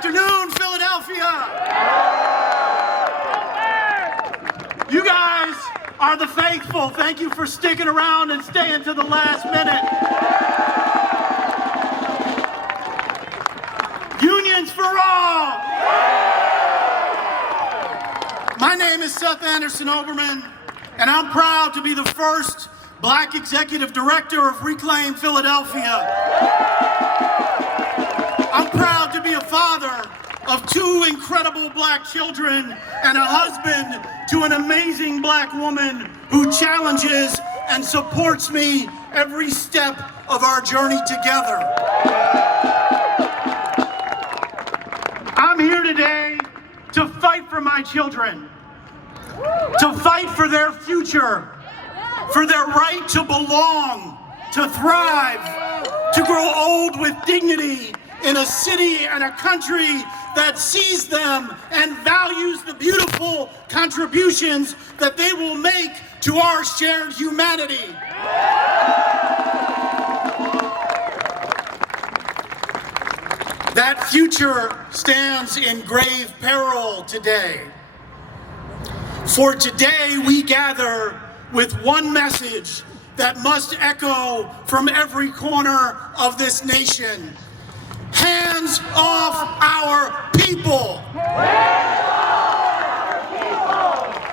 afternoon, Philadelphia. You guys are the faithful. Thank you for sticking around and staying to the last minute. Unions for all. My name is Seth Anderson-Oberman, and I'm proud to be the first Black executive director of Reclaim Philadelphia. I'm proud to be a father of 2 incredible Black children and a husband to an amazing Black woman who challenges and supports me every step of our journey together. I'm here today to fight for my children, to fight for their future, for their right to belong, to thrive, to grow old with dignity in a city and a country that sees them and values the beautiful contributions that they will make to our shared humanity. That future stands in grave peril today. For today we gather with one message that must echo from every corner of this nation. Hands off our people!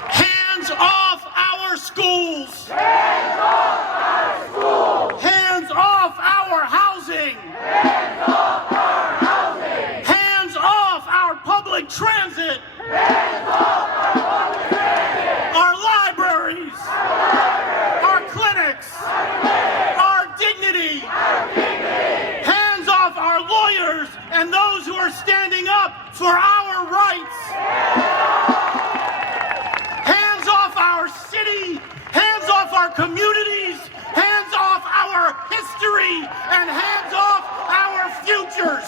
Hands off our schools! Hands off our schools! Hands off our housing! Hands off our housing! Hands off our public transit! Hands off our public transit! Our libraries! Our clinics! Our dignity! Hands off our lawyers and those who are standing up for our rights! Hands off our city! Hands off our communities! Hands off our history! And hands off our futures!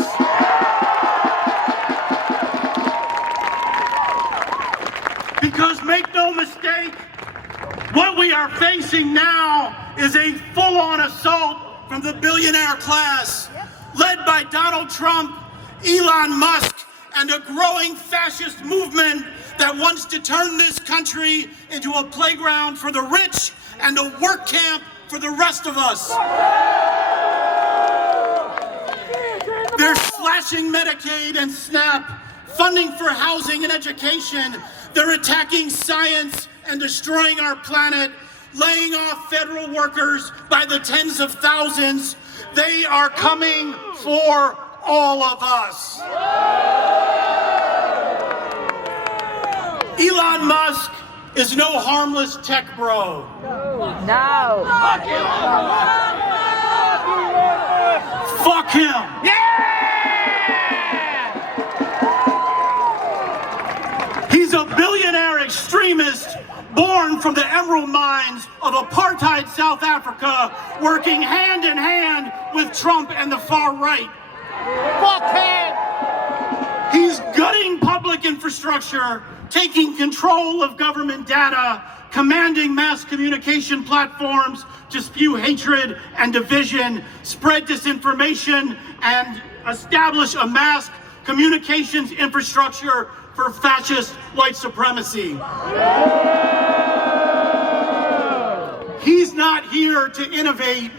Because make no mistake, what we are facing now is a full-on assault from the billionaire class, led by Donald Trump, Elon Musk, and a growing fascist movement that wants to turn this country into a playground for the rich and a work camp for the rest of us. They're slashing Medicaid and SNAP, funding for housing and education. They're attacking science and destroying our planet, laying off federal workers by the tens of thousands. They are coming for all of us. Elon Musk is no harmless tech bro. No. Fuck him. He's a billionaire extremist born from the emerald mines of apartheid South Africa, working hand in hand with Trump and the far right. Fuck him. He's gutting public infrastructure, taking control of government data, commanding mass communication platforms to spew hatred and division, spread disinformation, and establish a mass communications infrastructure for fascist white supremacy. He's not here to innovate.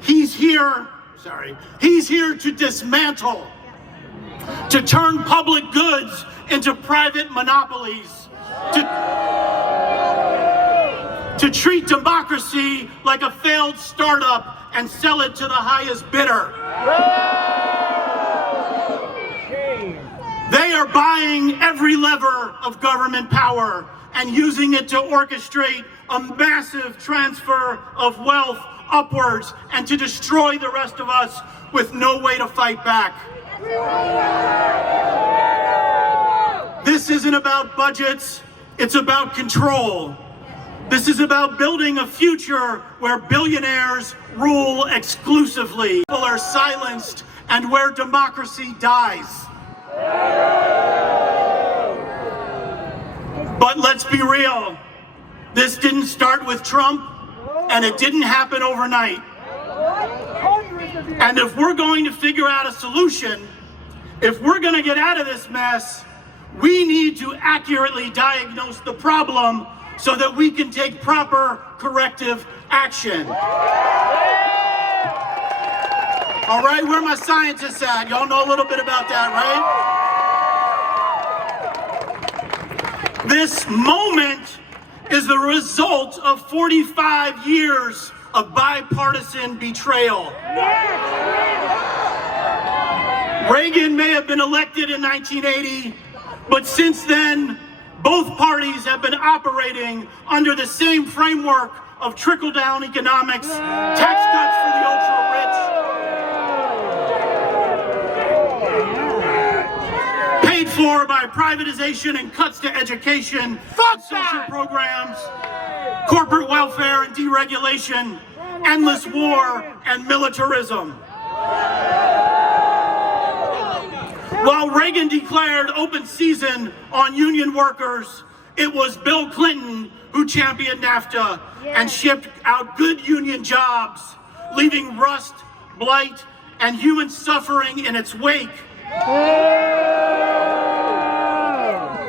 He's here to dismantle, to turn public goods into private monopolies, to treat democracy like a failed startup and sell it to the highest bidder. They are buying every lever of government power and using it to orchestrate a massive transfer of wealth upwards and to destroy the rest of us with no way to fight back. This isn't about budgets, it's about control. This is about building a future where billionaires rule exclusively, people are silenced, and where democracy dies. But let's be real, this didn't start with Trump, and it didn't happen overnight. And if we're going to figure out a solution, If we're going to get out of this mess, we need to accurately diagnose the problem so that we can take proper corrective action. All right, where are my scientists at? Y'all know a little bit about that, right? This moment is the result of 45 years of bipartisan betrayal. Reagan may have been elected in 1980, but since then, both parties have been operating under the same framework of trickle-down economics, tax cuts for the ultra-rich, paid for by privatization and cuts to education, social programs, corporate welfare and deregulation, endless war and militarism. While Reagan declared open season on union workers, it was Bill Clinton who championed NAFTA and shipped out good union jobs, leaving rust, blight, and human suffering in its wake.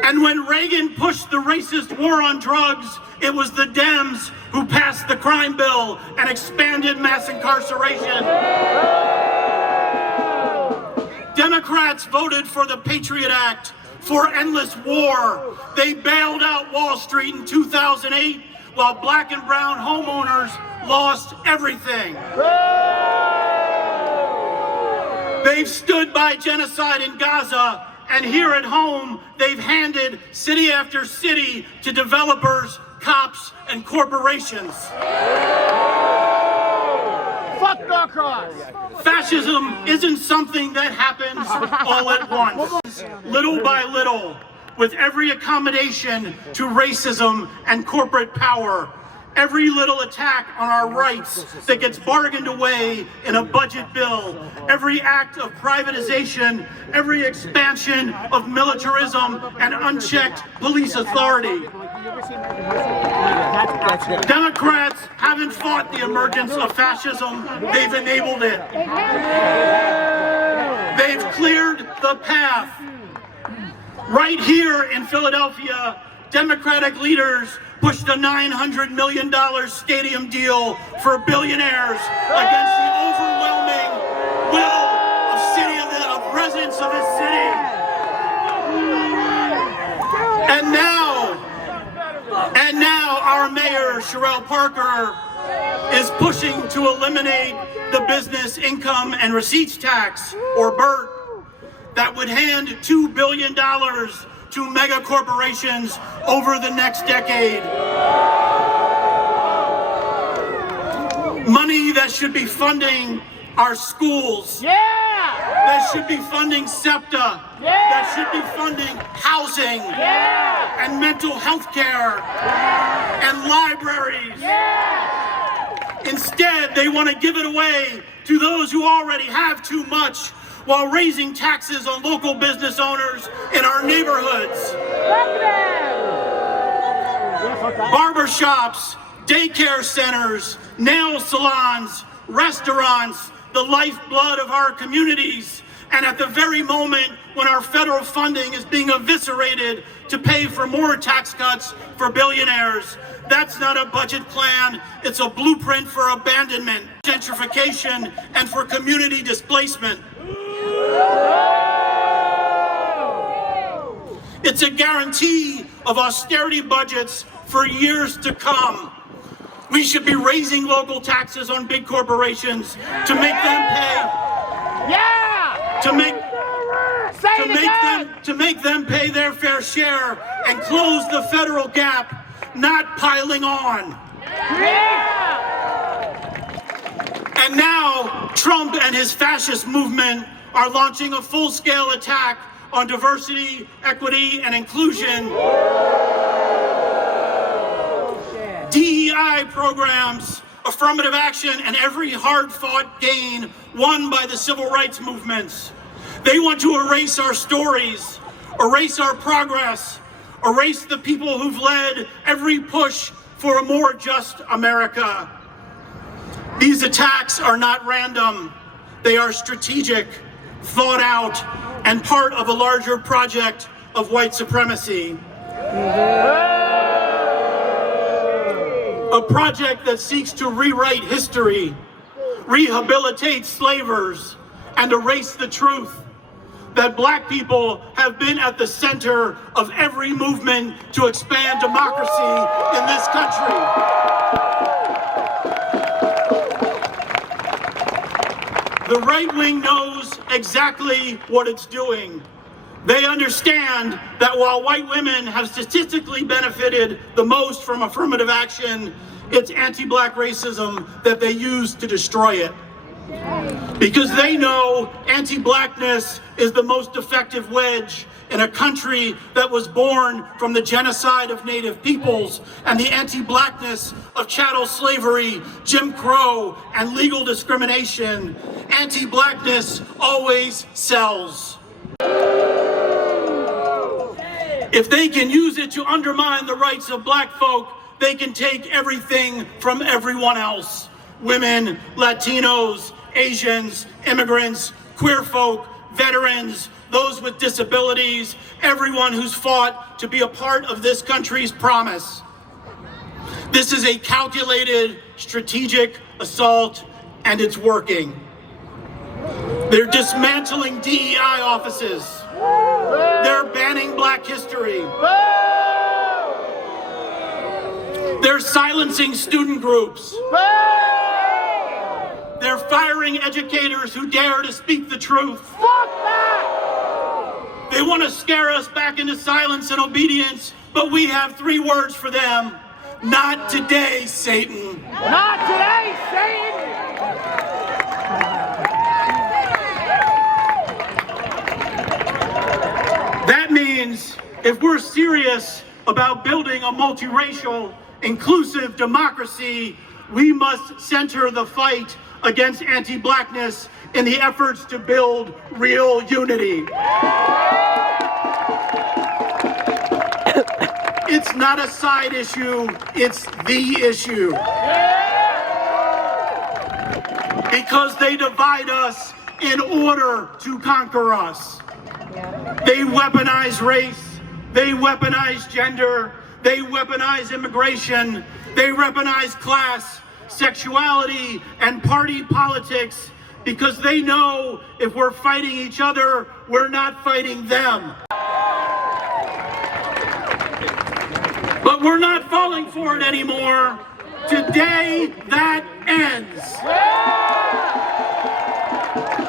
And when Reagan pushed the racist war on drugs, it was the Dems who passed the crime bill and expanded mass incarceration. Democrats voted for the Patriot Act, for endless war. They bailed out Wall Street in 2008, while black and brown homeowners lost everything. They've stood by genocide in Gaza, and here at home, they've handed city after city to developers, cops, and corporations. Fuck the cross. Fascism isn't something that happens all at once. Little by little, with every accommodation to racism and corporate power, every little attack on our rights that gets bargained away in a budget bill, every act of privatization, every expansion of militarism and unchecked police authority. Democrats haven't fought the emergence of fascism, they've enabled it. They've cleared the path. Right here in Philadelphia, Democratic leaders pushed a $900 million stadium deal for billionaires against the overwhelming will of residents of this city. And now our mayor, Sherelle Parker, is pushing to eliminate the business income and receipts tax, or BERT, that would hand $2 billion to mega corporations over the next decade. Money that should be funding our schools. That should be funding SEPTA. That should be funding housing and mental health care and libraries. Instead, they want to give it away to those who already have too much, while raising taxes on local business owners in our neighborhoods. Barbershops, daycare centers, nail salons, restaurants, the lifeblood of our communities. And at the very moment when our federal funding is being eviscerated to pay for more tax cuts for billionaires, that's not a budget plan, it's a blueprint for abandonment, gentrification, and for community displacement. It's a guarantee of austerity budgets for years to come. We should be raising local taxes on big corporations to make them pay. To make them pay their fair share and close the federal gap, not piling on. And now Trump and his fascist movement are launching a full-scale attack on diversity, equity, and inclusion. DEI programs, affirmative action, and every hard-fought gain won by the civil rights movements. They want to erase our stories, erase our progress, erase the people who've led every push for a more just America. These attacks are not random. They are strategic. thought out, and part of a larger project of white supremacy. A project that seeks to rewrite history, rehabilitate slavers, and erase the truth that black people have been at the center of every movement to expand democracy in this country. The right wing knows exactly what it's doing. They understand that while white women have statistically benefited the most from affirmative action, it's anti-black racism that they use to destroy it. Because they know anti-blackness is the most effective wedge in a country that was born from the genocide of Native peoples and the anti-blackness of chattel slavery, Jim Crow, and legal discrimination. Anti-blackness always sells. If they can use it to undermine the rights of black folk, they can take everything from everyone else. Women, Latinos, Asians, immigrants, queer folk, veterans, those with disabilities, everyone who's fought to be a part of this country's promise. This is a calculated, strategic assault, and it's working. They're dismantling DEI offices. They're banning Black history. They're silencing student groups. They're firing educators who dare to speak the truth. Fuck that! They want to scare us back into silence and obedience, but we have 3 words for them. Not today, Satan. Not today, Satan! That means if we're serious about building a multiracial, inclusive democracy, we must center the fight against anti-blackness in the efforts to build real unity. It's not a side issue, it's the issue. Because they divide us in order to conquer us. They weaponize race, they weaponize gender, they weaponize immigration, they weaponize class, sexuality, and party politics, because they know if we're fighting each other, we're not fighting them. But we're not falling for it anymore. Today, that ends.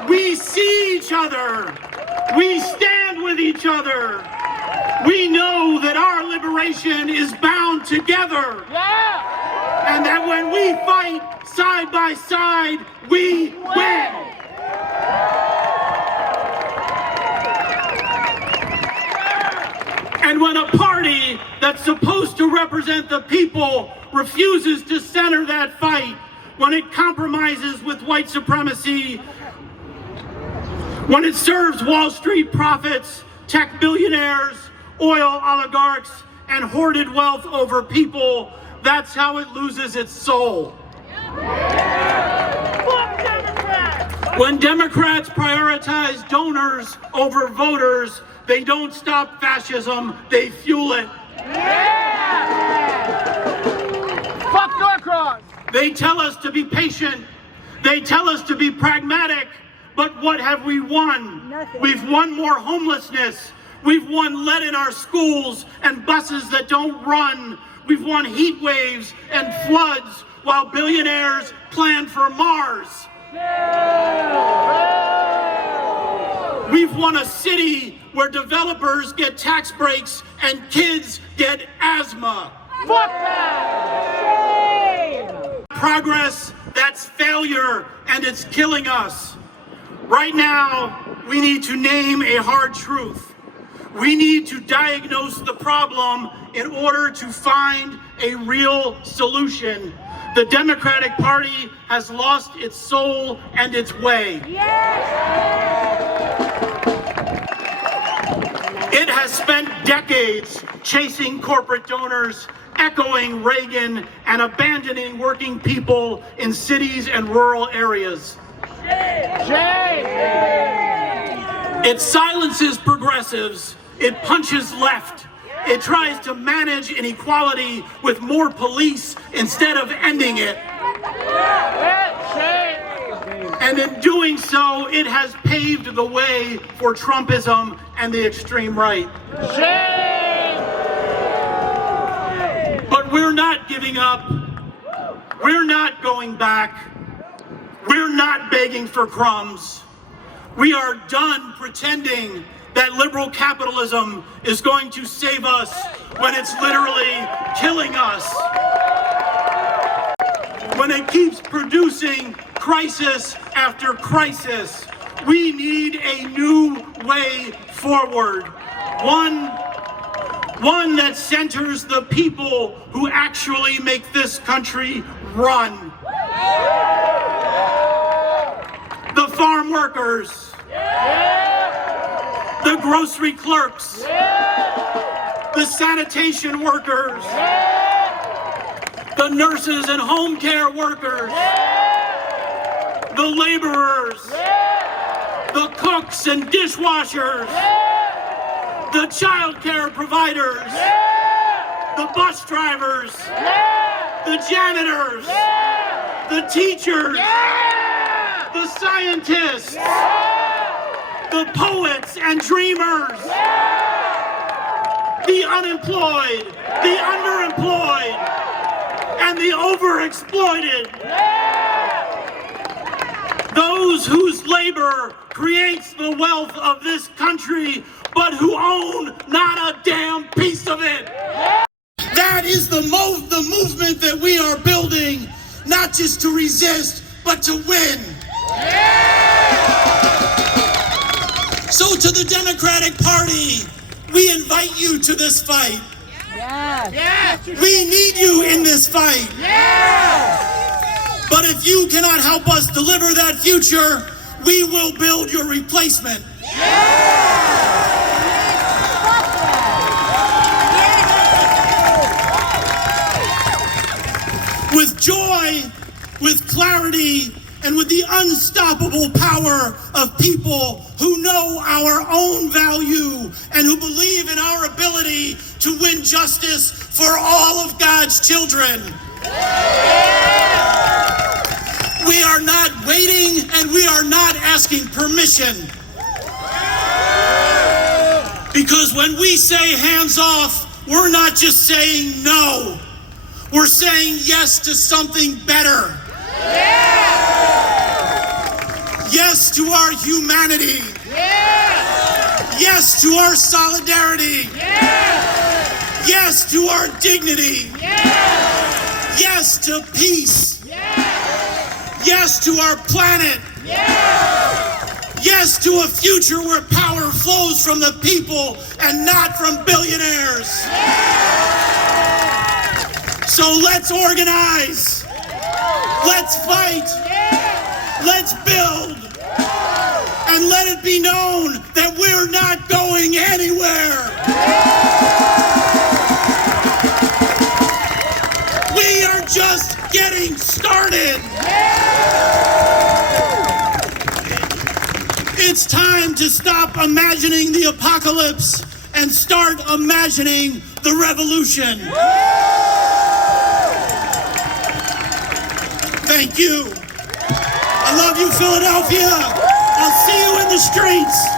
We see each other. We stand with each other. We know that our liberation is bound together. And that when we fight side by side, we win. And when a party that's supposed to represent the people refuses to center that fight, when it compromises with white supremacy, when it serves Wall Street profits, tech billionaires, oil oligarchs, and hoarded wealth over people, that's how it loses its soul. When Democrats prioritize donors over voters, they don't stop fascism, they fuel it. Fuck Norcross! They tell us to be patient, they tell us to be pragmatic, but what have we won? Nothing. We've won more homelessness. We've won lead in our schools and buses that don't run. We've won heat waves and floods while billionaires plan for Mars. We've won a city where developers get tax breaks and kids get asthma. Fuck that! Progress, that's failure, and it's killing us. Right now, we need to name a hard truth. We need to diagnose the problem in order to find a real solution. The Democratic Party has lost its soul and its way. It has spent decades chasing corporate donors, echoing Reagan, and abandoning working people in cities and rural areas. Jay! It silences progressives. It punches left. It tries to manage inequality with more police instead of ending it. And in doing so, it has paved the way for Trumpism and the extreme right. But we're not giving up. We're not going back. We're not begging for crumbs. We are done pretending that liberal capitalism is going to save us when it's literally killing us. When it keeps producing crisis after crisis, we need a new way forward. One that centers the people who actually make this country run. The farm workers, the grocery clerks, the sanitation workers, the nurses and home care workers, the laborers, the cooks and dishwashers, the child care providers, the bus drivers, the janitors, the teachers, the scientists, the poets and dreamers, the unemployed, the underemployed, and the overexploited. Those whose labor creates the wealth of this country, but who own not a damn piece of it. That is the movement that we are building, not just to resist, but to win. So to the Democratic Party, we invite you to this fight. Yes. We need you in this fight. Yes. But if you cannot help us deliver that future, we will build your replacement. With joy, with clarity, and with the unstoppable power of people who know our own value and who believe in our ability to win justice for all of God's children. We are not waiting and we are not asking permission. Because when we say hands off, we're not just saying no. We're saying yes to something better. Yes to our humanity. Yes to our solidarity. Yes to our dignity. Yes to peace. Yes to our planet. Yes to a future where power flows from the people and not from billionaires. So let's organize. Let's fight. Let's build. And let it be known that we're not going anywhere. We are just getting started. It's time to stop imagining the apocalypse and start imagining the revolution. Thank you. I love you, Philadelphia. I'll see you in the streets.